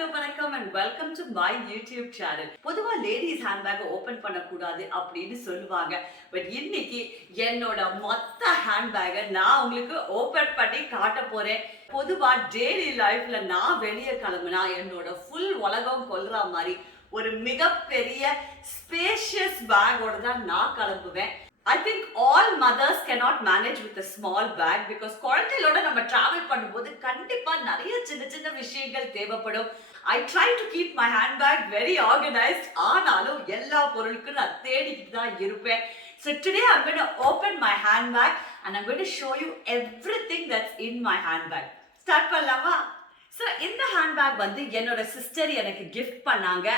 hello, vanakkam and welcome to my YouTube channel. பொதுவா ladies handbag open பண்ணக்கூடாது அப்படின்னு சொல்லுவாங்க. பட் இன்னைக்கு என்னோட மொத்த ஹேண்ட்பேக்கை நான் உங்களுக்கு ஓபன் பண்ணி காட்ட போறேன். பொதுவா டெய்லி லைஃப்ல நான் வெளியே கிளம்புனா என்னோட ஃபுல் உலகம் கொல்ற மாதிரி ஒரு மிகப்பெரிய ஸ்பேஷியஸ் பேக்கோட தான் நான் கிளம்புவேன். I think all mothers cannot manage with a small bag because குழந்தைகளோட நம்ம travel பண்ணும்போது கண்டிப்பா நிறைய சின்ன சின்ன விஷயங்கள் தேவைப்படும். I try to keep my handbag very organized. ஆனாலும் எல்லா பொருளுக்கும் நான் தேடிக்கிட்டு தான் இருப்பேன். So today I'm going to open my handbag and I'm going to show you everything that's in my handbag. Start பண்ணலாமா? ஸோ இந்த ஹேண்ட்பேக் வந்து என்னோட சிஸ்டர் எனக்கு கிஃப்ட் பண்ணாங்க.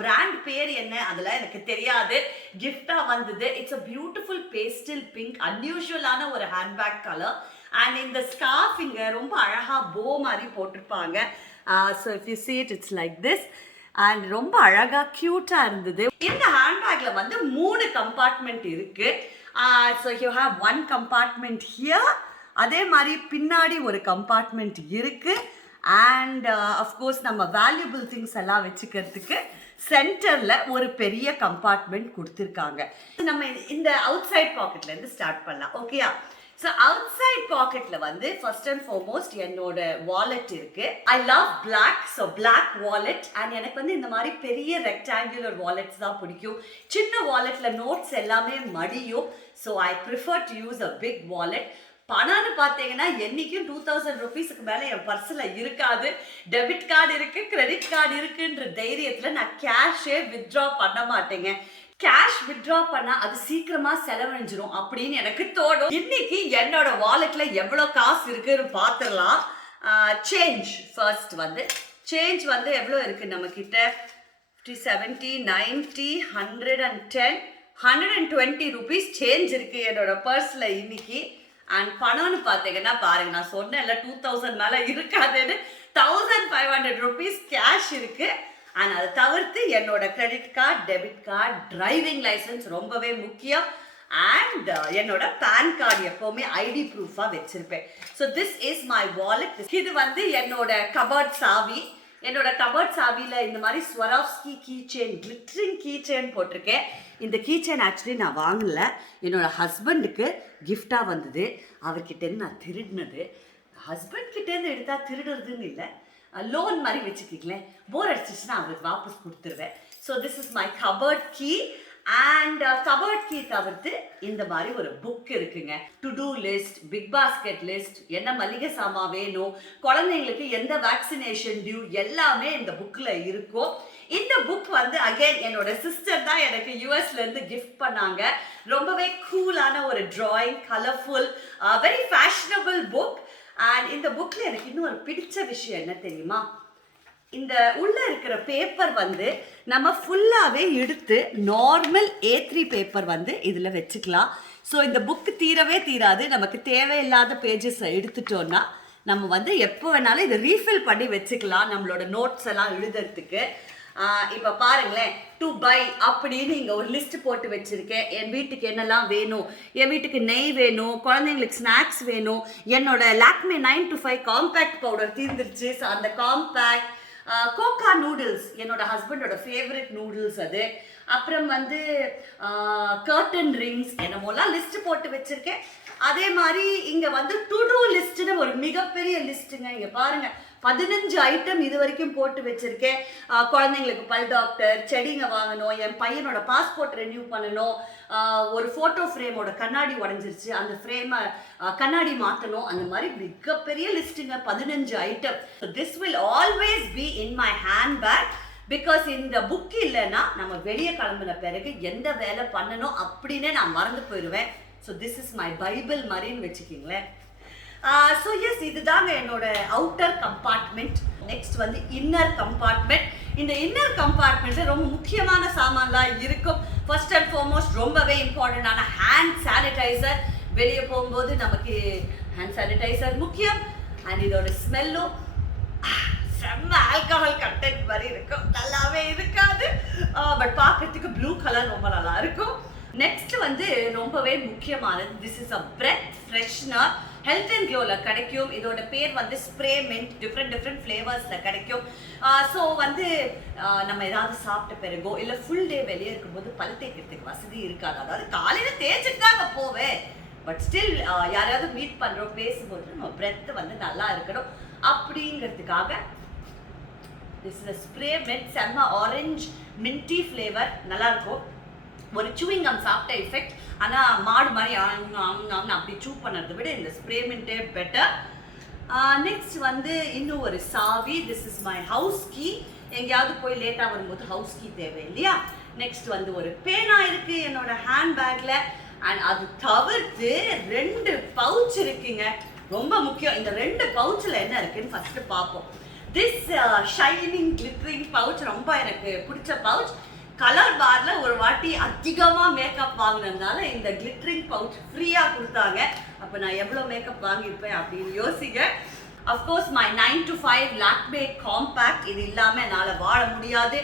பிராண்ட் பேர் என்ன அதெல்லாம் எனக்கு தெரியாது. கிஃப்டாக வந்தது. It's a beautiful pastel pink, அன்யூஷுவலான ஒரு ஹேண்ட்பேக் கலர். அண்ட் இந்த ஸ்கார்ஃப் இங்கே ரொம்ப அழகாக போ மாதிரி போட்டிருப்பாங்க. So if you see it, it's like this. And ரொம்ப அழகாக க்யூட்டாக இருந்தது. இந்த ஹேண்ட்பேக்கில் வந்து 3 கம்பார்ட்மெண்ட் இருக்குது. So you have 1 compartment here. அதே மாதிரி பின்னாடி ஒரு கம்பார்ட்மெண்ட் இருக்குது. அண்ட் அஃப்கோர்ஸ் நம்ம வேல்யூபிள் திங்ஸ் எல்லாம் வச்சுக்கிறதுக்கு சென்டரில் ஒரு பெரிய கம்பார்ட்மெண்ட் கொடுத்துருக்காங்க. நம்ம இந்த அவுட் சைட் பாக்கெட்லேருந்து ஸ்டார்ட் பண்ணலாம். ஓகேயா? ஸோ அவுட் சைட் பாக்கெட்டில் வந்து ஃபர்ஸ்ட் அண்ட் ஃபார்மோஸ்ட் என்னோட வாலெட் இருக்குது. I love black. So black wallet. And எனக்கு வந்து இந்த மாதிரி பெரிய ரெக்டாங்குலர் வாலெட்ஸ் தான் பிடிக்கும். சின்ன வாலெட்டில் நோட்ஸ் எல்லாமே மடியும். So I prefer to use a big wallet. பணம்னு பார்த்தீங்கன்னா என்றைக்கும் 2000 rupeesக்கு மேலே என் பர்ஸில் இருக்காது. டெபிட் கார்டு இருக்குது, கிரெடிட் கார்டு இருக்குன்ற தைரியத்தில் நான் கேஷே வித்ட்ரா பண்ண மாட்டேங்க. கேஷ் வித்ட்ரா பண்ணால் அது சீக்கிரமாக செலவழிஞ்சிரும் அப்படின்னு எனக்கு தோணும். இன்னைக்கு என்னோட வாலெட்டில் எவ்வளோ காசு இருக்குன்னு பார்த்துடலாம். சேஞ்ச் ஃபர்ஸ்ட் வந்து சேஞ்ச் வந்து எவ்வளோ இருக்குது நம்மக்கிட்ட? 70, 90, 110, 120 rupees சேஞ்ச் இருக்குது என்னோட பர்ஸில் இன்னைக்கு. அண்ட் பணம்னு பார்த்தீங்கன்னா பாருங்க, நான் சொன்னேன்ல 2000 மேலே இருக்காதுன்னு. 1500 rupees கேஷ் இருக்கு. அண்ட் அதை தவிர்த்து என்னோட credit card, debit card, driving licence ரொம்பவே முக்கியம். அண்ட் என்னோட பேன் கார்டு எப்போவுமே ஐடி ப்ரூஃபாக வச்சிருப்பேன். So this is my wallet. இது வந்து என்னோட கபர்ட் சாவி. என்னோட கபர்ட் சாவியில் இந்த மாதிரி Swarovski key chain, glittering key chain போட்டிருக்கேன். இந்த கீ செயின் ஆக்சுவலி நான் வாங்கலை, என்னோட ஹஸ்பண்டுக்கு கிஃப்டாக வந்தது. அவர்கிட்டேருந்து நான் திருடினது. ஹஸ்பண்ட்கிட்டேருந்து எடுத்தால் திருடுறதுன்னு இல்லை, லோன் மாதிரி வச்சுக்கிங்களேன். போர் அடிச்சிச்சுன்னா அவருக்கு வாபஸ் கொடுத்துருவேன். So this is my cupboard key. And cupboard key தவிர்த்து இந்த மாதிரி ஒரு புக் இருக்குங்க. To do list, big basket list, என்ன மளிகை சாமான் வேணும், குழந்தைங்களுக்கு எந்த வேக்சினேஷன் டியூ, எல்லாமே இந்த புக்கில் இருக்கும். இந்த புக் வந்து அகைன் என்னோட சிஸ்டர் தான் எனக்கு யூஎஸ்லேருந்து கிஃப்ட் பண்ணாங்க. ரொம்பவே கூலான ஒரு drawing, colourful, very fashionable book. And இந்த புக்கில் எனக்கு இன்னும் ஒரு பிடிச்ச விஷயம் என்ன தெரியுமா? இந்த உள்ளே இருக்கிற பேப்பர் வந்து நம்ம ஃபுல்லாகவே எடுத்து நார்மல் A3 பேப்பர் வந்து இதில் வச்சுக்கலாம். ஸோ இந்த புக்கு தீரவே தீராது. நமக்கு தேவையில்லாத பேஜஸை எடுத்துட்டோன்னா நம்ம வந்து எப்போ வேணாலும் இதை ரீஃபில் பண்ணி வச்சுக்கலாம் நம்மளோட நோட்ஸ் எல்லாம் எழுதுறதுக்கு. இப்போ பாருங்களேன், டு பை அப்படின்னு இங்கே ஒரு லிஸ்ட் போட்டு வச்சுருக்கேன். என் வீட்டுக்கு என்னெல்லாம் வேணும், என் வீட்டுக்கு நெய் வேணும், குழந்தைங்களுக்கு ஸ்நாக்ஸ் வேணும், என்னோட லாக்மே 9 to 5 காம்பேக்ட் பவுடர் தீர்ந்துருச்சு. ஸோ அந்த காம்பேக்ட், கோகா நூடுல்ஸ் என்னோட ஹஸ்பண்டோட ஃபேவரட் நூடுல்ஸ் அது. அப்புறம் வந்து கர்டன் ரிங்ஸ், என்னமோலாம் லிஸ்ட் போட்டு வச்சுருக்கேன். அதே மாதிரி இங்கே வந்து டு டூ லிஸ்ட்டுன்னு ஒரு மிகப்பெரிய லிஸ்ட்டுங்க. இங்கே பாருங்கள், 15 ஐட்டம் இது வரைக்கும் போட்டு வச்சுருக்கேன். குழந்தைங்களுக்கு பல் டாக்டர், செடிங்க வாங்கணும், என் பையனோட பாஸ்போர்ட் ரெனியூ பண்ணணும், ஒரு ஃபோட்டோ ஃப்ரேமோட கண்ணாடி உடஞ்சிருச்சு, அந்த ஃப்ரேமை கண்ணாடி மாற்றணும். அந்த மாதிரி மிகப்பெரிய லிஸ்ட்டுங்க, 15 item. This will always be in my handbag. Because இந்த புக் இல்லைன்னா நம்ம வெளியே கிளம்புன பிறகு எந்த வேலை பண்ணணும் அப்படின்னே நான் மறந்து போயிடுவேன். So this is my Bible மாதிரின்னு வச்சுக்கிங்களேன். ஸோ எஸ், இதுதாங்க என்னோட அவுட்டர் கம்பார்ட்மெண்ட். நெக்ஸ்ட் வந்து இன்னர் கம்பார்ட்மெண்ட். இந்த இன்னர் கம்பார்ட்மெண்ட்டில் ரொம்ப முக்கியமான சாமான்லாம் இருக்கும். ஃபர்ஸ்ட் அண்ட் ஃபார்மோஸ்ட் ரொம்பவே இம்பார்ட்டண்டான ஹேண்ட் சானிடைசர். வெளியே போகும்போது நமக்கு ஹேண்ட் சானிடைசர் முக்கியம். அண்ட் இதோட ஸ்மெல்லும் செம்ம ஆல்கஹால் கண்டென்ட் மாதிரி இருக்கும், நல்லாவே இருக்காது. பட் பார்க்கறதுக்கு ப்ளூ கலர் ரொம்ப நல்லா இருக்கும். நெக்ஸ்ட் வந்து ரொம்பவே முக்கியமானது, this is a breath freshener. Health and க்ளோல கிடைக்கும். இதோட பேர் வந்து ஸ்ப்ரே மின்ட், டிஃப்ரெண்ட் ஃப்ளேவர்ஸ்ல கிடைக்கும். ஸோ வந்து நம்ம ஏதாவது சாப்பிட்ட பிறகோ இல்லை ஃபுல் டே வெளியே இருக்கும்போது பல் தேய்க்கிறதுக்கு வசதி இருக்காது. அதாவது காலையில் தேய்ச்சிட்டு தாங்க போவேன், பட் ஸ்டில் யாராவது மீட் பண்ணுறோம் பேசும்போது நம்ம பிரெத் வந்து நல்லா இருக்கணும் அப்படிங்கிறதுக்காக திஸ் இஸ் ஸ்ப்ரே மின்ட். செம்ம ஆரஞ்ச் மின்டி ஃப்ளேவர், நல்லா இருக்கும். ஒரு சூவிங் கம் சாப்பிட்ட எஃபெக்ட். ஆனால் மாடு மாதிரி அப்படி சூ பண்ணுறதை விட இந்த ஸ்ப்ரே மின்ட்டே பெட்டர். நெக்ஸ்ட் வந்து இன்னும் ஒரு சாவி. This is my house key. எங்கேயாவது போய் லேட்டாக வரும்போது ஹவுஸ் கீ தேவை இல்லையா. நெக்ஸ்ட் வந்து ஒரு பேனா இருக்கு என்னோட ஹேண்ட்பேக்ல. அண்ட் அது தவிர்த்து 2 பவுச் இருக்குங்க, ரொம்ப முக்கியம். இந்த 2 பவுச்சில் என்ன இருக்குன்னு ஃபர்ஸ்ட் பார்ப்போம். திஸ் ஷைனிங் கிளிட்டரிங் பவுச் ரொம்ப எனக்கு பிடிச்ச பவுச். கலர் பார்ல ஒரு வாட்டி அதிகமாக மேக்கப் வாங்கினதுனால இந்த கிளிட்டரிங் பவுச் ஃப்ரீயாக கொடுத்தாங்க. அப்போ நான் எவ்வளோ மேக்கப் வாங்கியிருப்பேன் அப்படின்னு யோசிங்க. Of course my 9 to 5 Lakme compact, இது இல்லாமல் என்னால் வாழ முடியாது.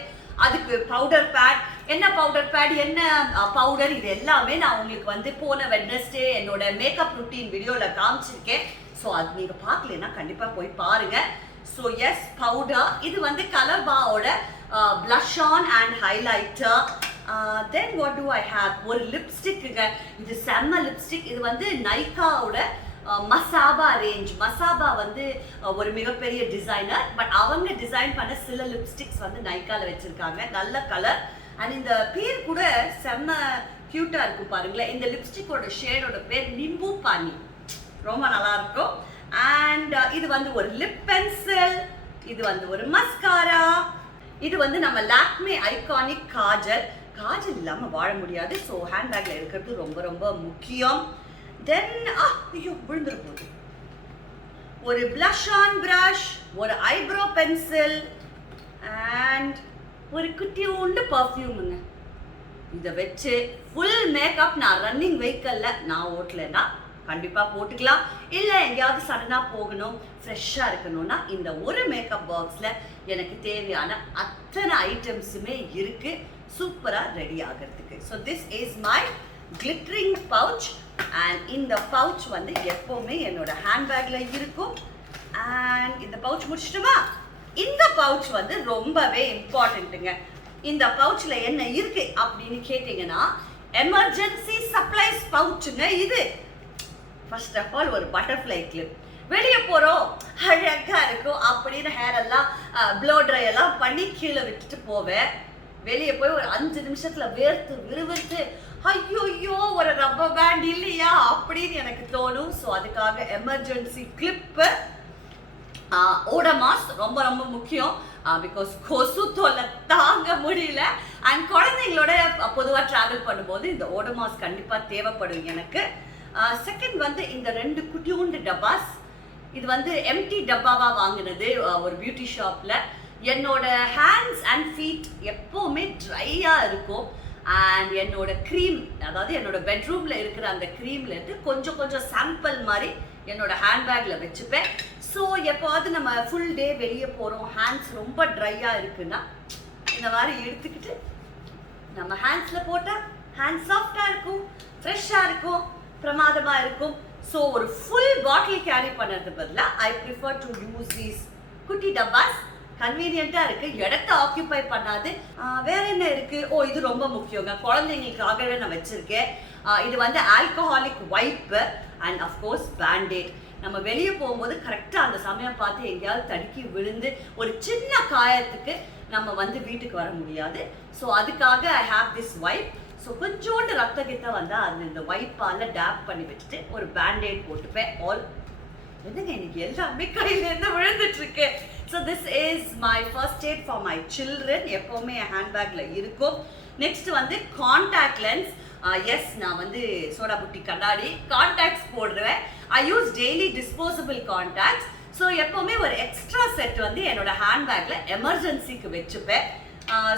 அதுக்கு பவுடர் பேட், என்ன பவுடர் பேட், என்ன பவுடர், இது எல்லாமே நான் உங்களுக்கு வந்து போன வெட்னஸ்டே என்னோட மேக்கப் ருட்டீன் வீடியோவில் காமிச்சிருக்கேன். ஸோ அது நீங்கள் பார்க்கலன்னா கண்டிப்பாக போய் பாருங்கள். ஸோ எஸ் பவுடர், இது வந்து colour பாவோட blush on and highlighter. Then what do I have? ஒரு லிப்ஸ்டிக்குங்க, இது செம்ம லிப்ஸ்டிக். இது வந்து நைக்காவோட மசாபா ரேஞ்ச். மசாபா வந்து ஒரு மிகப்பெரிய டிசைனர், பட் அவங்க டிசைன் பண்ண சில லிப்ஸ்டிக்ஸ் வந்து நைக்கால வச்சிருக்காங்க. நல்ல கலர் அண்ட் இந்த பேர் கூட செம்ம கியூட்டா இருக்கும் பாருங்களேன். இந்த லிப்ஸ்டிக்கோட ஷேடோட பேர் நிம்பு பானி, ரொம்ப நல்லா இருக்கும். அண்ட் இது வந்து ஒரு லிப் பென்சில், இது வந்து ஒரு மஸ்காரா, இது வந்து நம்ம லாக்மே ஐகானிக் காஜல். காஜல் இல்லாமல் வாழ முடியாது. ஸோ ஹேண்ட்பேக்ல இருக்கிறது ரொம்ப ரொம்ப முக்கியம். தென் ஐயோ விழுந்துரு போகுது. ஒரு blush on brush, ஒரு ஐப்ரோ பென்சில் அண்ட் ஒரு குட்டியோண்டு பர்ஃப்யூமுங்க. இதை வச்சு ஃபுல் மேக்கப் நான் ரன்னிங் வெஹிக்கல்ல நான் ஓட்டலைன்னா கண்டிப்பாக போட்டுக்கலாம். இல்லை எங்கேயாவது சடனாக போகணும், ஃப்ரெஷ்ஷாக இருக்கணும்னா இந்த ஒரு மேக்கப் பாக்ஸில் எனக்கு தேவையான அத்தனை ஐட்டம்ஸுமே இருக்குது சூப்பராக ரெடி ஆகிறதுக்கு. So this is my glittering pouch. And இந்த பவுச் வந்து எப்போவுமே என்னோட ஹேண்ட்பேக்கில் இருக்கும். அண்ட் இந்த பவுச் முடிச்சிட்டுமா, இந்த பவுச் வந்து ரொம்பவே இம்பார்ட்டண்ட்டுங்க. இந்த பவுச்சில் என்ன இருக்கு அப்படின்னு கேட்டிங்கன்னா எமர்ஜென்சி சப்ளைஸ் பவுச்சுங்க இது. ஃபர்ஸ்ட் ஆஃப் ஆல் ஒரு பட்டர்ஃப்ளை கிளிப். வெளியே போகிறோம் அழகாக இருக்கும் அப்படின்னு ஹேர் எல்லாம் ப்ளோ ட்ரை எல்லாம் பண்ணி கீழே விட்டுட்டு போவேன். வெளியே போய் ஒரு 5 நிமிஷத்தில் வேர்த்து விறுவிறுத்து ஐயோ ஒரு ரப்பர் பேண்ட் இல்லையா அப்படின்னு எனக்கு தோணும். ஸோ அதுக்காக எமர்ஜென்சி கிளிப்பு. ஓடமாஸ் ரொம்ப ரொம்ப முக்கியம். பிகாஸ் கொசு தொல்லை தாங்க முடியல. அண்ட் குழந்தைங்களோட பொதுவாக ட்ராவல் பண்ணும்போது இந்த ஓடமாஸ் கண்டிப்பாக தேவைப்படும் எனக்கு. செகண்ட் வந்து இந்த 2 குட்டியூண்டு டப்பாஸ். இது வந்து எம்டி டப்பாவாக வாங்கினது ஒரு பியூட்டி ஷாப்பில். என்னோட ஹேண்ட்ஸ் அண்ட் ஃபீட் எப்போவுமே ட்ரையாக இருக்கும். அண்ட் என்னோட க்ரீம், அதாவது என்னோட பெட்ரூமில் இருக்கிற அந்த க்ரீம்லேருந்து கொஞ்சம் சாம்பிள் மாதிரி என்னோட ஹேண்ட்பேக்கில் வச்சுப்பேன். ஸோ எப்போது நம்ம ஃபுல் டே வெளியே போகிறோம், ஹேண்ட்ஸ் ரொம்ப ட்ரையாக இருக்குன்னா இந்த மாதிரி எடுத்துக்கிட்டு நம்ம ஹேண்ட்ஸில் போட்டால் ஹேண்ட் சாஃப்டாக இருக்கும், ஃப்ரெஷ்ஷாக இருக்கும், பிரமாதமாக இருக்கும். ஸோ ஒரு ஃபுல் பாட்டில் கேரி பண்ணுறது பதிலாக ஐ ப்ரிஃபர் டு யூஸ் தீஸ் குட்டி டப்பாஸ். கன்வீனியண்ட்டாக இருக்குது, இடத்த ஆக்கியூபை பண்ணாது. வேற என்ன இருக்குது? இது ரொம்ப முக்கியங்க, குழந்தைங்களுக்காகவே நான் வச்சுருக்கேன். இது வந்து ஆல்கஹாலிக் வைப்பு அண்ட் அஃப்கோர்ஸ் பேண்டேட். நம்ம வெளியே போகும்போது கரெக்டாக அந்த சமயம் பார்த்து எங்கேயாவது தடுக்கி விழுந்து ஒரு சின்ன காயத்துக்கு நம்ம வந்து வீட்டுக்கு வர முடியாது. ஸோ அதுக்காக I have this vibe. So கொஞ்சோண்டு ரத்த கிட்ட வந்தால் அது இந்த வைப்பால் டேப் பண்ணி வச்சுட்டு ஒரு பேண்டேட் போட்டுப்பேன். என்னங்க இன்னைக்கு எல்லாமே கையிலேருந்து விழுந்துட்டு இருக்கு. So this is my first eight for my children. எப்போவுமே என் ஹேண்ட்பேக்கில் இருக்கும். நெக்ஸ்ட் வந்து கான்டாக்ட் லென்ஸ். எஸ், நான் வந்து சோடா புட்டி கண்ணாடி கான்டாக்ட்ஸ் போடுறேன். I use daily disposable contacts. So எப்போவுமே ஒரு எக்ஸ்ட்ரா செட் வந்து என்னோட ஹேண்ட்பேக்கில் எமர்ஜென்சிக்கு வச்சுப்பேன்.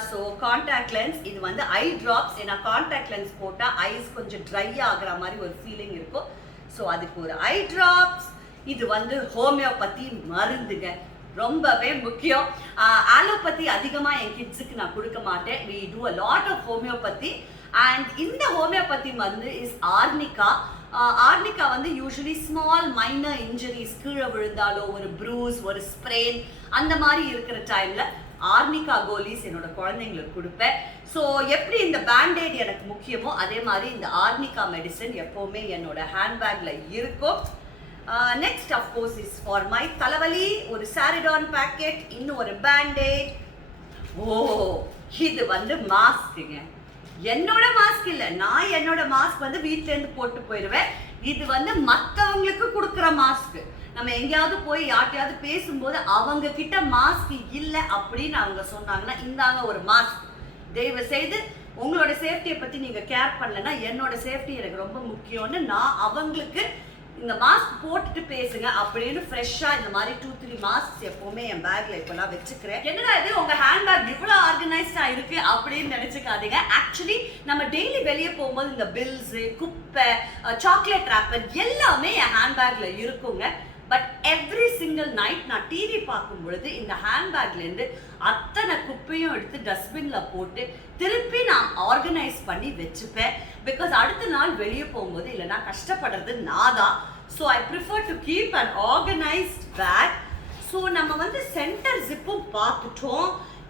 ஸோ கான்டாக்ட் லென்ஸ், இது வந்து ஐ ட்ராப்ஸ். ஏன்னா கான்டாக்ட் லென்ஸ் போட்டால் ஐஸ் கொஞ்சம் ட்ரை ஆகிற மாதிரி ஒரு ஃபீலிங் இருக்கும். ஸோ அதுக்கு ஒரு ஐ ட்ராப்ஸ். இது வந்து ஹோமியோபதி மருந்துங்க, ரொம்பவே முக்கியம். ஆலோபதி அதிகமாக என் கிட்ஸுக்கு நான் கொடுக்க மாட்டேன். we do a lot of homeopathy. And இந்த ஹோமியோபதி மருந்து இஸ் ஆர்னிகா. ஆர்னிகா வந்து யூஸ்வலி ஸ்மால் மைனர் இன்ஜுரிஸ், கீழே விழுந்தாலோ ஒரு ப்ரூஸ், ஒரு ஸ்ப்ரெயின் அந்த மாதிரி இருக்கிற டைம்ல ஆர்னிகா கோலிஸ் என்னோட குழந்தைங்களுக்கு கொடுப்பேன். ஸோ எப்படி இந்த பேண்டேட் எனக்கு முக்கியமோ அதே மாதிரி இந்த ஆர்னிகா மெடிசன் எப்போவுமே என்னோட ஹேண்ட்பேக்ல இருக்கும். Next of course is for my தலைவலி ஒரு சாரிடான் பேக்கெட், இன்னும் ஒரு பேண்டேட். இது வந்து மாஸ்க்குங்க. என்னோட மாஸ்க் இல்ல, நான் என்னோட மாஸ்க் வந்து வீட்ல இருந்து போட்டு போயிடுவேன். இது வந்து மற்றவங்களுக்கு கொடுக்குற மாஸ்க். நம்ம எங்கேயாவது போய் யார்ட்டையாவது பேசும்போது அவங்க கிட்ட மாஸ்க் இல்லை அப்படின்னு அவங்க சொன்னாங்கன்னா இந்தாங்க ஒரு மாஸ்க். தயவு செய்து உங்களோட சேஃப்டியை பத்தி நீங்க கேர் பண்ணலன்னா என்னோட சேஃப்டி எனக்கு ரொம்ப முக்கியம்னு நான் அவங்களுக்கு இந்த மாஸ்க் போட்டுட்டு பேசுங்க அப்படின்னு ஃப்ரெஷ்ஷா இந்த மாதிரி 2-3 மாஸ்க் எப்பவுமே என் பேக்ல இப்பெல்லாம் வச்சுக்கிறேன். என்னடா இது உங்க ஹேண்ட்பேக் இவ்வளவு ஆர்கனைஸ்டா இருக்கு அப்படின்னு நினைச்சுக்காதீங்க. ஆக்சுவலி நம்ம டெய்லி வெளியே போகும்போது இந்த பில்ஸ், குப்பை, சாக்லேட் ராப்பர் எல்லாமே என் ஹேண்ட்பேக்ல இருக்குங்க. பட் எவ்ரி சிங்கிள் நைட் நான் டிவி பார்க்கும் பொழுது இந்த ஹேண்ட்பேக்ல இருந்து அத்தனை குப்பையும் எடுத்து டஸ்ட்பின்ல போட்டு திருப்பி நான் ஆர்கனைஸ் பண்ணி வச்சுப்பேன். பிகாஸ் அடுத்த நாள் வெளியே போகும்போது இல்லைன்னா கஷ்டப்படுறது நான் தான். So I prefer to keep an organised bag. So நம்ம வந்து சென்டர் ஜிப்பும் பார்த்துட்டோம்.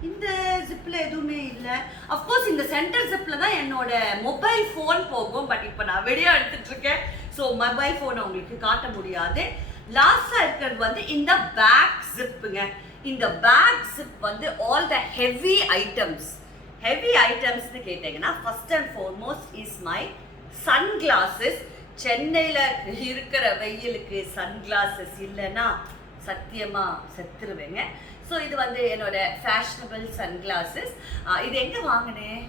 இந்த ஜிப்பில் எதுவுமே இல்லை. அஃப்கோர்ஸ் இந்த சென்டர் ஜிப்பில் தான் என்னோட மொபைல் ஃபோன் போகும். பட் இப்போ நான் வீடியோ எடுத்துட்டு இருக்கேன். ஸோ மொபைல் ஃபோனை உங்களுக்கு காட்ட முடியாது. லாஸ்டா இருக்கிறது வந்து இந்த பேக் ஜிப்புங்க. இந்த பேக் ஜிப் வந்து ஆல் த ஹெவி ஐட்டம்ஸ்னு கேட்டீங்கன்னா first and foremost is my sunglasses. சென்னையில் இருக்கிற வெயிலுக்கு சன்கிளாஸஸ் இல்லைன்னா சத்தியமா செத்துருவேங்க. ஸோ இது வந்து என்னோட ஃபேஷனபிள் சன்கிளாஸஸ். இது எங்கே வாங்கினேன்?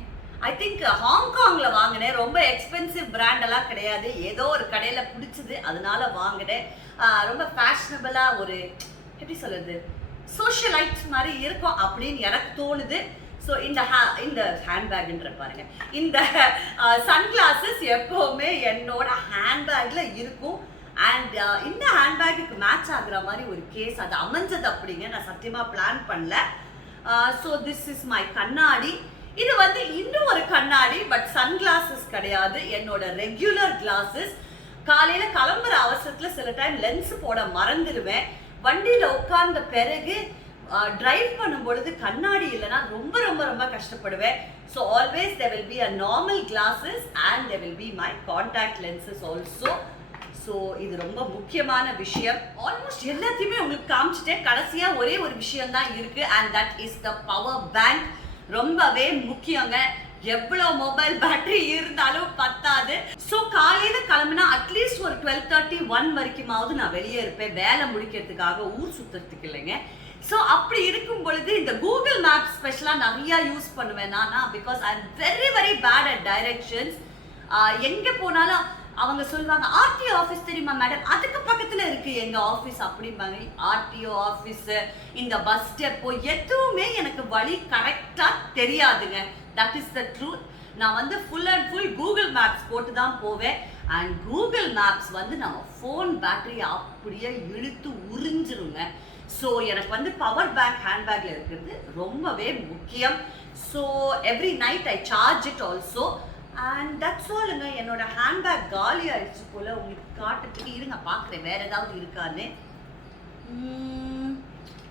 ஐ திங்க் ஹாங்காங்ல வாங்கினேன். ரொம்ப எக்ஸ்பென்சிவ் பிராண்ட் எல்லாம் கிடையாது, ஏதோ ஒரு கடையில் பிடிச்சது அதனால வாங்கினேன். ரொம்ப ஃபேஷனபிளா ஒரு எப்படி சொல்றது சோஷியலைட் மாதிரி இருக்கும் அப்படின்னு எனக்கு தோணுது. ஸோ இந்த ஹேண்ட்பேக்ன்ற பாருங்க, இந்த சன்கிளாஸஸ் எப்பவுமே என்னோட ஹேண்ட்பேக்ல இருக்கும். அண்ட் இந்த ஹேண்ட்பேக்கு மேட்ச் ஆகுற மாதிரி ஒரு கேஸ் அது அமைஞ்சது அப்படிங்க. நான் சத்தியமா பிளான் பண்ணல. ஸோ திஸ் இஸ் மை கண்ணாடி. இது வந்து இன்னும் ஒரு கண்ணாடி, பட் சன்கிளாஸஸ் கிடையாது, என்னோட ரெகுலர் கிளாஸஸ். காலையில கிளம்புற அவசரத்துல சில டைம் லென்ஸ் போட மறந்துடுவேன். வண்டியில உட்கார்ந்த பிறகு டிரைவ் பண்ணும் பொழுது கண்ணாடி இல்லைன்னா ரொம்ப ரொம்ப ரொம்ப கஷ்டப்படுவேன். So always there will be a normal glasses and there will be my contact lenses also. So இது ரொம்ப முக்கியமான விஷயம். ஆல்மோஸ்ட் எல்லாத்தையுமே உங்களுக்கு காமிச்சிட்டேன். கடைசியா ஒரே ஒரு விஷயம் தான் இருக்கு, and that is the power bank. ரொம்பவே முக்கியங்க. எவ்வளவு மொபைல் பேட்டரி இருந்தாலும் பத்தாது. ஸோ காலையில கிளம்புனா அட்லீஸ்ட் ஒரு 12:30-1 வரைக்குமாவது நான் வெளியே இருப்பேன், வேலை முடிக்கிறதுக்காக, ஊர் சுத்துறதுக்கு இல்லைங்க. ஸோ அப்படி இருக்கும் பொழுது இந்த கூகுள் மேப் ஸ்பெஷலாக நிறையா யூஸ் பண்ணுவேன் நான். Because I am very very bad at directions. எங்கே போனாலும் அவங்க சொல்லுவாங்க ஆர்டிஓ ஆஃபீஸ் தெரியுமா மேடம், அதுக்கு பக்கத்தில் இருக்கு எங்க ஆஃபீஸ் அப்படிம்பாங்க. ஆர்டிஓ ஆஃபீஸ், இந்த பஸ் ஸ்டெப்போ எதுவுமே எனக்கு வழி கரெக்டாக தெரியாதுங்க. That is the truth. நான் வந்து full and full Google maps போட்டு தான் போவேன். அண்ட் கூகுள் மேப்ஸ் வந்து நம்ம ஃபோன் பேட்டரியை அப்படியே இழுத்து உறிஞ்சிருங்க. ஸோ எனக்கு வந்து பவர் பேங்க் ஹேண்ட்பேக்கில் இருக்கிறது ரொம்பவே முக்கியம். So every night I charge it also. And that's ஆல்ங்க. என்னோட ஹேண்ட்பேக் காலி ஆயிடுச்சு போல, உங்களுக்கு காட்டுறதுக்கு இருங்க பார்க்குறேன் வேற ஏதாவது இருக்கான்னு.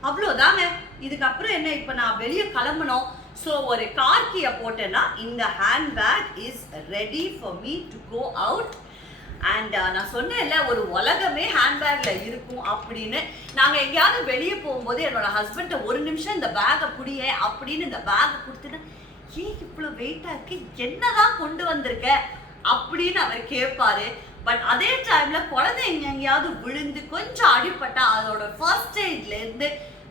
அவ்வளோதாங்க. இதுக்கப்புறம் என்ன, இப்போ நான் வெளியே கிளம்பணும். ஸோ ஒரு கார் கீயை போட்டேன்னா இந்த handbag is ready for me to go out. And நான் சொன்னேன்ல ஒரு உலகமே ஹேண்ட்பேக்ல இருக்கும் அப்படின்னு. நாங்கள் எங்கேயாவது வெளியே போகும்போது என்னோட ஹஸ்பண்ட ஒரு நிமிஷம் இந்த பேக்கை புடிய அப்படின்னு இந்த பேக்கை கொடுத்துட்டு, ஏன் இவ்வளோ வெயிட்டா இருக்கு, என்னதான் கொண்டு வந்திருக்க அப்படின்னு அவர் கேட்பாரு. பட் அதே டைம்ல குழந்தைங்க எங்கேயாவது விழுந்து கொஞ்சம் அடிப்பட்டா அதோட ஃபர்ஸ்ட் எய்ட்ல இருந்து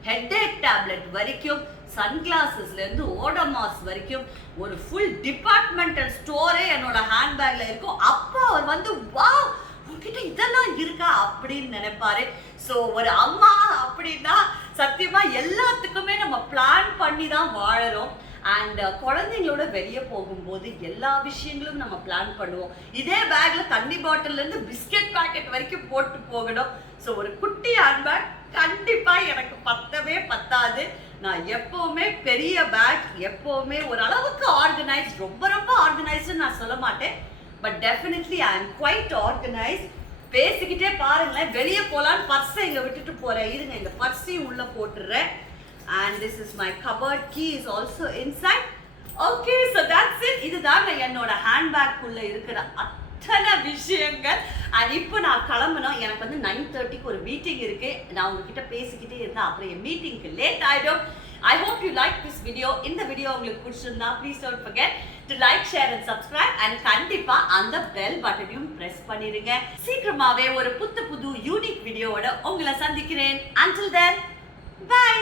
ஹெட்ஏக் டேப்லெட் வரைக்கும், சன்கிளாஸஸ்ல இருந்து ஓடோமாஸ் வரைக்கும் ஒரு ஃபுல் டிபார்ட்மெண்டல் ஸ்டோரே என்னோட ஹேண்ட்பேக்ல இருக்கும். அப்போ அவர் வந்து வாவ் உங்ககிட்ட இதெல்லாம் இருக்கா அப்படின்னு நினைப்பாரு. ஸோ ஒரு அம்மா அப்படின்னா சத்தியமா எல்லாத்துக்குமே நம்ம பிளான் பண்ணி தான் வாழறோம். அண்ட் குழந்தைங்களோட வெளியே போகும்போது எல்லா விஷயங்களும் நம்ம பிளான் பண்ணுவோம். இதே பேக்ல தண்ணி பாட்டில்ல இருந்து பிஸ்கெட் பாக்கெட் வரைக்கும் போட்டு போகணும். ஸோ ஒரு குட்டி ஹேண்ட்பேக் கண்டிப்பா எனக்கு பத்தவே பத்தாது. நான் எப்பவுமே பெரிய பேக், எப்பவுமே ஒரு அளவுக்கு ஆர்கனைஸ், ரொம்ப ரொம்ப ஆர்கனைஸ்டு நான் சொல்ல மாட்டேன், but definitely I am quite organised. பேசிக்கிட்டே பாருங்களேன், வெளியே போலான்னு பர்ஸை இங்க விட்டுட்டு போறேன். இருங்க, இந்த பர்ஸையும் உள்ள போட்டுறேன். And this is my cupboard key is also inside. Okay, so that's it. இதுதாங்க என்னோட ஹேண்ட்பேக் குள்ள இருக்கிற அத்தனை விஷயங்கள். அண்ட் இப்போ நான் கிளம்பணும். எனக்கு வந்து 9:30க்கு ஒரு மீட்டிங் இருக்கு. நான் உங்ககிட்ட பேசிக்கிட்டே இருந்தா அப்புறம் என் மீட்டிங்க்கு லேட் ஆயிடும். I hope you like this video. இந்த வீடியோ உங்களுக்கு பிடிச்சிருந்தா please don't forget to like, share and subscribe. and கண்டிப்பா அந்த bell பட்டனையும் press பண்ணிருங்க. சீக்கிரமாவே ஒரு புது யூனிக் வீடியோவோட உங்களை சந்திக்கிறேன். Until then, bye.